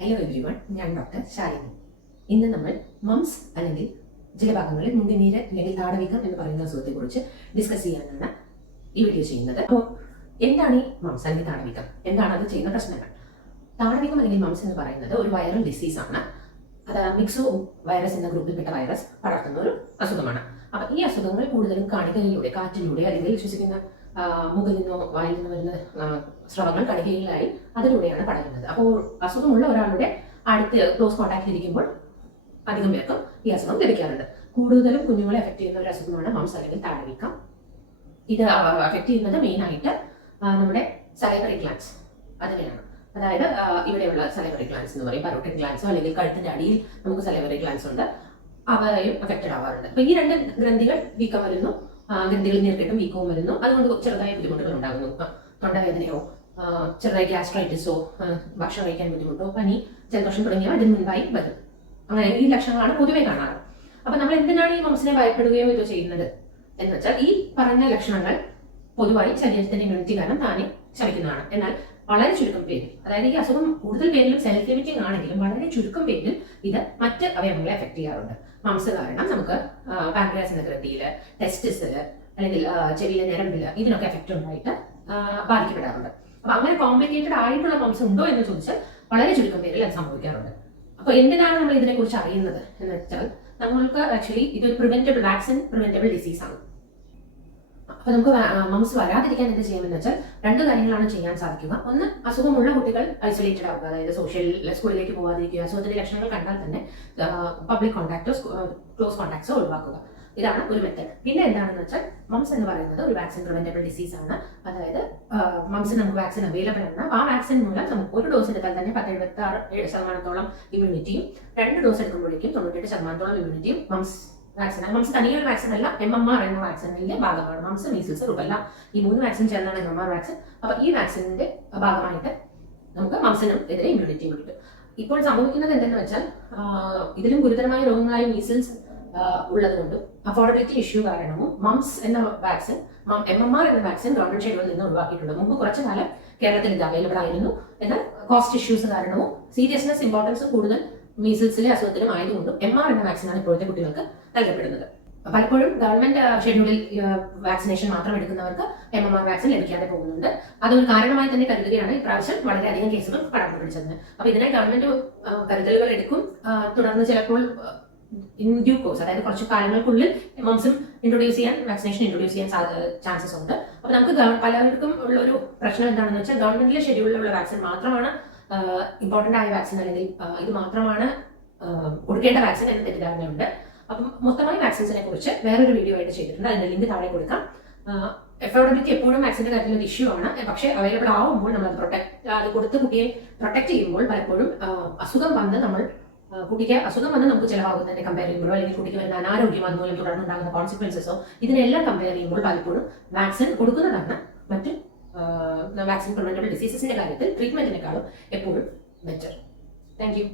Hello everyone ഞാൻ doctor Shalini. ഇന്ന് നമ്മൾ മംസ് അല്ലെങ്കിൽ ജലഭാഗങ്ങളിൽ മുണ്ടിനീര് അല്ലെങ്കിൽ താടവീക്കം എന്ന് പറയുന്ന അസുഖത്തെക്കുറിച്ച് ഡിസ്കസ് ചെയ്യാനാണ് ഈ വീഡിയോ ചെയ്യുന്നത്. അപ്പോൾ എന്താണ് ഈ മംസ് അല്ലെങ്കിൽ താടവീക്കം എന്താണ് അത് ചെയ്യുന്ന പ്രശ്നങ്ങൾ? താടവീക്കം അല്ലെങ്കിൽ മംസ് എന്ന് പറയുന്നത് ഒരു വൈറൽ ഡിസീസ് ആണ്. അത് മിക്സോ വൈറസ് എന്ന ഗ്രൂപ്പിൽപ്പെട്ട വൈറസ് പടർത്തുന്ന ഒരു അസുഖമാണ്. അപ്പൊ ഈ അസുഖങ്ങൾ കൂടുതലും കാണികളിലൂടെ കാറ്റിലൂടെ അല്ലെങ്കിൽ ശ്വസിക്കുന്ന ആ, മുകളിൽ നിന്നോ വായിൽ നിന്നോ വരുന്ന സ്രവങ്ങൾ കണികയിലായി അതിലൂടെയാണ് പടരുന്നത്. അപ്പോൾ അസുഖമുള്ള ഒരാളുടെ അടുത്ത് ക്ലോസ് കോൺടാക്റ്റിൽ ഇരിക്കുമ്പോൾ അധികം പേർക്കും ഈ അസുഖം ലഭിക്കാറുണ്ട്. കൂടുതലും കുഞ്ഞുങ്ങളെ എഫക്ട് ചെയ്യുന്ന ഒരു അസുഖമാണ് മാംസ അല്ലെങ്കിൽ താഴവീക്കം. ഇത് എഫക്ട് ചെയ്യുന്നത് മെയിൻ ആയിട്ട് നമ്മുടെ സലൈവറി ഗ്ലാൻസ് അതിനെയാണ്. അതായത് ഇവിടെയുള്ള സലൈവറി ഗ്ലാൻസ് എന്ന് പറയും. പരോട്ടൻ ഗ്ലാൻസോ അല്ലെങ്കിൽ കഴുത്തിന്റെ അടിയിൽ നമുക്ക് സലൈവറി ഗ്ലാൻസ് ഉണ്ട്. അവയും അഫക്റ്റഡ് ആവാറുണ്ട്. അപ്പൊ ഈ രണ്ട് ഗ്രന്ഥികൾ വീക്കം വരുന്നു. ഗ്രന്ഥികളിൽ നേരിട്ടും വീക്കവും വരുന്നു. അതുകൊണ്ട് ചെറുതായ ബുദ്ധിമുട്ടുകൾ ഉണ്ടാകുന്നു തൊണ്ടവേദനയോ ചെറുതായി ഗ്യാസ്ട്രൈറ്റിസോ ഭക്ഷണം കഴിക്കാൻ ബുദ്ധിമുട്ടോ പനി ജലദോഷം തുടങ്ങിയവ ഇതിന് മുൻപായി വരും. അങ്ങനെ ഈ ലക്ഷണങ്ങളാണ് പൊതുവേ കാണാറ്. അപ്പൊ നമ്മൾ എന്തിനാണ് ഈ മംസിനെ ഭയപ്പെടുകയോ ഇതോ ചെയ്യുന്നത്? എന്ന് വെച്ചാൽ ഈ പറഞ്ഞ ലക്ഷണങ്ങൾ പൊതുവായി ശരീരത്തിന്റെ ഇമ്മ്യൂണിറ്റി കാരണം താനെ ശമിക്കുന്നതാണ് എന്നാൽ വളരെ ചുരുക്കം പേരിൽ അതായത് ഈ അസുഖം കൂടുതൽ പേരിലും സെൽഫ് ലിമിറ്റിംഗ് ആണെങ്കിലും വളരെ ചുരുക്കം പേരിൽ ഇത് മറ്റ് അവയവങ്ങളെ എഫക്ട് ചെയ്യാറുണ്ട്. മാംസ കാരണം നമുക്ക് പാൻക്രിയാസിന്റെ ഗ്രന്ഥിയിൽ ടെസ്റ്റിസിൽ അല്ലെങ്കിൽ ചെവിയിലെ ഞരമ്പിൽ ഇതിനൊക്കെ എഫക്റ്റ് ഉണ്ടായിട്ട് ബാധിക്കപ്പെടാറുണ്ട്. അപ്പൊ അങ്ങനെ കോംപ്ലിക്കേറ്റഡ് ആയിട്ടുള്ള മാംസം ഉണ്ടോ എന്ന് ചോദിച്ചാൽ വളരെ ചുരുക്കം പേരിൽ അത് സംഭവിക്കാറുണ്ട്. അപ്പൊ എന്തിനാണ് നമ്മൾ ഇതിനെ കുറിച്ച് അറിയുന്നത് എന്ന് വെച്ചാൽ നമ്മൾക്ക് ആക്ച്വലി ഇതൊരു പ്രിവെന്റബിൾ വാക്സിൻ പ്രിവെന്റബിൾ ഡിസീസ് ആണ്. അപ്പൊ നമുക്ക് മംസ് വരാതിരിക്കാൻ എന്ത് ചെയ്യാമെന്ന് വെച്ചാൽ രണ്ട് കാര്യങ്ങളാണ് ചെയ്യാൻ സാധിക്കുക. ഒന്ന് അസുഖമുള്ള കുട്ടികൾ ഐസൊലേറ്റഡ് ആവുക. അതായത് സോഷ്യൽ സ്കൂളിലേക്ക് പോകാതിരിക്കുക അസുഖത്തിന്റെ ലക്ഷണങ്ങൾ കണ്ടാൽ തന്നെ പബ്ലിക് കോൺടാക്റ്റോ ക്ലോസ് കോൺടാക്ട്സോ ഒഴിവാക്കുക. ഇതാണ് ഒരു മെത്തേഡ് പിന്നെ എന്താണെന്ന് വെച്ചാൽ മംസ് എന്ന് പറയുന്നത് ഒരു വാക്സിൻ പ്രിവെന്റബിൾ ഡിസീസ് ആണ്. അതായത് മംസിന് നമുക്ക് വാക്സിൻ അവൈലബിൾ ആണ്. ആ വാക്സിൻ മൂലം നമുക്ക് ഒരു ഡോസ് എടുത്താൽ തന്നെ പത്ത് എഴുപത്തി ആറ് ശതമാനത്തോളം ഇമ്മ്യൂണിറ്റിയും രണ്ട് ഡോസ് എടുക്കുമ്പോഴേക്കും തൊണ്ണൂറ്റെട്ട് ശതമാനത്തോളം ഇമ്മ്യൂണിറ്റിയും മംസ് വാക്സിൻ അത് മംസ് തനിയൊരു വാക്സിൻ അല്ല എം എം ആർ എന്ന വാക്സിനിന്റെ ഭാഗമാണ്. മംസ് മീസിൽസ് റുബല്ല ഈ മൂന്ന് വാക്സിൻ ചേർന്നാണ് എം എം ആർ വാക്സിൻ അപ്പൊ ഈ വാക്സിനിന്റെ ഭാഗമായിട്ട് നമുക്ക് മംസിനും എതിരെ ഇമ്മ്യൂണിറ്റി കിട്ടും ഇപ്പോൾ സംഭവിക്കുന്നത് എന്തെന്ന് വെച്ചാൽ ഇതിലും ഗുരുതരമായ രോഗങ്ങളായ മീസിൽസ് ഉള്ളതുകൊണ്ട് അഫോർഡബിലിറ്റി ഇഷ്യൂ കാരണവും മംസ് എന്ന വാക്സിൻ എം എം ആർ എന്ന വാക്സിൻ ഗവൺമെന്റ് ഷെഡ്യൂളിൽ നിന്ന് ഒഴിവാക്കിയിട്ടുണ്ട്. മുമ്പ് കുറച്ചു കാലം കേരളത്തിൽ ഇത് അവൈലബിൾ ആയിരുന്നു. എന്നാൽ കോസ്റ്റ് ഇഷ്യൂസ് കാരണവും സീരിയസ്നെസ് ഇമ്പോർട്ടൻസും കൂടുതൽ മീസിൽസിലെ അസുഖത്തിനും ആയതുകൊണ്ടും എം ആർ എന്ന വാക്സിനാണ് ഇപ്പോഴത്തെ കുട്ടികൾക്ക് നൽകപ്പെടുന്നത്. പലപ്പോഴും ഗവൺമെന്റ് ഷെഡ്യൂളിൽ വാക്സിനേഷൻ മാത്രം എടുക്കുന്നവർക്ക് എം എം ആർ വാക്സിൻ ലഭിക്കാതെ പോകുന്നുണ്ട്. അതൊരു കാരണമായി തന്നെ കരുതുകയാണ് ഇപ്രാവശ്യം വളരെയധികം കേസുകൾ പടർന്നു പിടിച്ചത് അപ്പൊ ഇതിനായി ഗവൺമെന്റ് കരുതലുകൾ എടുക്കും. തുടർന്ന് ചിലപ്പോൾ ഇൻ ഡ്യൂ കോഴ്സ് അതായത് കുറച്ച് കാലങ്ങൾക്കുള്ളിൽ മംസും ഇൻട്രൊഡ്യൂസ് ചെയ്യാൻ വാക്സിനേഷൻ ഇൻട്രൊഡ്യൂസ് ചെയ്യാൻ ചാൻസസ് ഉണ്ട്. അപ്പൊ നമുക്ക് പലർക്കും ഉള്ള ഒരു പ്രശ്നം എന്താണെന്ന് വെച്ചാൽ ഗവൺമെന്റിലെ ഷെഡ്യൂളിലുള്ള വാക്സിൻ മാത്രമാണ് ഇമ്പോർട്ടന്റ് ആയ വാക്സിൻ അല്ലെങ്കിൽ ഇത് മാത്രമാണ് കൊടുക്കേണ്ട വാക്സിൻ എന്ന തെറ്റിദ്ധാരണയുണ്ട്. അപ്പം മൊത്തമായി വാക്സിൻസിനെ കുറിച്ച് വേറൊരു വീഡിയോ ആയിട്ട് ചെയ്തിട്ടുണ്ട്. അതിന്റെ ലിങ്ക് താഴെ കൊടുക്കാം. എഫോർഡബിലിറ്റി എപ്പോഴും വാക്സിന്റെ കാര്യത്തിൽ ഒരു ഇഷ്യൂ ആണ്. പക്ഷേ അവൈലബിൾ ആവുമ്പോൾ നമ്മൾ അത് പ്രൊട്ടക്ട് അത് കൊടുത്ത് കുട്ടിയെ പ്രൊട്ടക്ട് ചെയ്യുമ്പോൾ പലപ്പോഴും അസുഖം വന്ന് നമ്മൾ കുട്ടിക്ക് അസുഖം വന്ന് നമുക്ക് ചിലവാകുന്നതിനെ കമ്പയർ ചെയ്യുമ്പോഴോ അല്ലെങ്കിൽ കുട്ടിക്ക് വരുന്ന അനാരോഗ്യം അതുപോലെ തുടർന്നുണ്ടാകുന്ന കോൺസിക്വൻസസോ ഇതിനെല്ലാം കമ്പയർ ചെയ്യുമ്പോൾ പലപ്പോഴും വാക്സിൻ കൊടുക്കുന്നതാണ് മറ്റ് വാക്സിൻ പ്രിവെന്റബിൾ ഡിസീസസിന്റെ കാര്യത്തിൽ ട്രീറ്റ്മെന്റിനെക്കാളും എപ്പോഴും ബെറ്റർ താങ്ക് യു